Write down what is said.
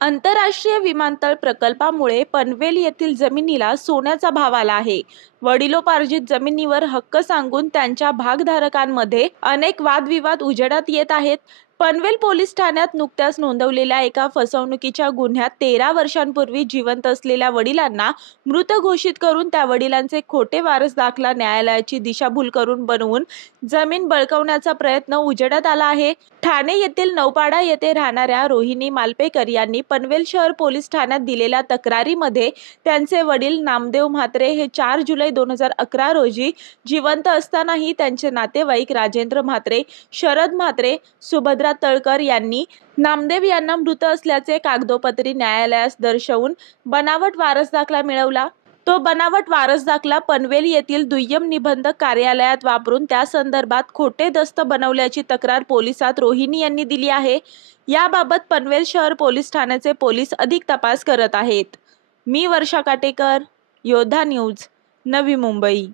आंतरराष्ट्रीय विमानतळ प्रकल्पामुळे पनवेल येथील जमिनीला सोन्याचा भाव आला आहे। वडिलोपार्जित जमिनीवर हक्क सांगून त्यांच्या भागधारकांमध्ये अनेक वादविवाद उजेडात येत आहेत। पनवेल पोलीस ठाण्यात नुकत्याच नोंदवलेल्या एका फसवणुकीच्या गुन्ह्यात 13 वर्षांपूर्वी जिवंत असलेल्या वडिलांना मृत घोषित करून त्या वडिलांचे खोटे वारस दाखला न्यायालयाची दिशाभूल करून बनवून जमीन बळकावण्याचा प्रयत्न उजेडात आला आहे। ठाणे येथील नौपाडा येथे राहणाऱ्या रोहिणी मालपेकर यांनी पनवेल शहर पोलीस ठाण्यात दिलेल्या तक्रारीमध्ये त्यांचे वडील नामदेव म्हात्रे हे 4 जुलै 2011 रोजी जिवंत असतानाही त्यांचे नातेवाईक राजेंद्र म्हात्रे, शरद म्हात्रे, सुभद्रा तळकर यांनी नामदेव यांना मृत असल्याचे कागदोपत्री न्यायालयास दर्शवून बनावट वारस दाखला मिळवला। तो बनावट वारस दाखला पनवेल येथील दुय्यम निबंधक कार्यालयात वापरून त्या संदर्भात खोटे दस्त बनवल्याची तक्रार पोलिसात रोहिणी यांनी दिली आहे। याबाबत पनवेल शहर पोलीस ठाण्याचे पोलीस अधिक तपास करत आहेत। मी वर्षा काटेकर, योद्धा न्यूज, नवी मुंबई।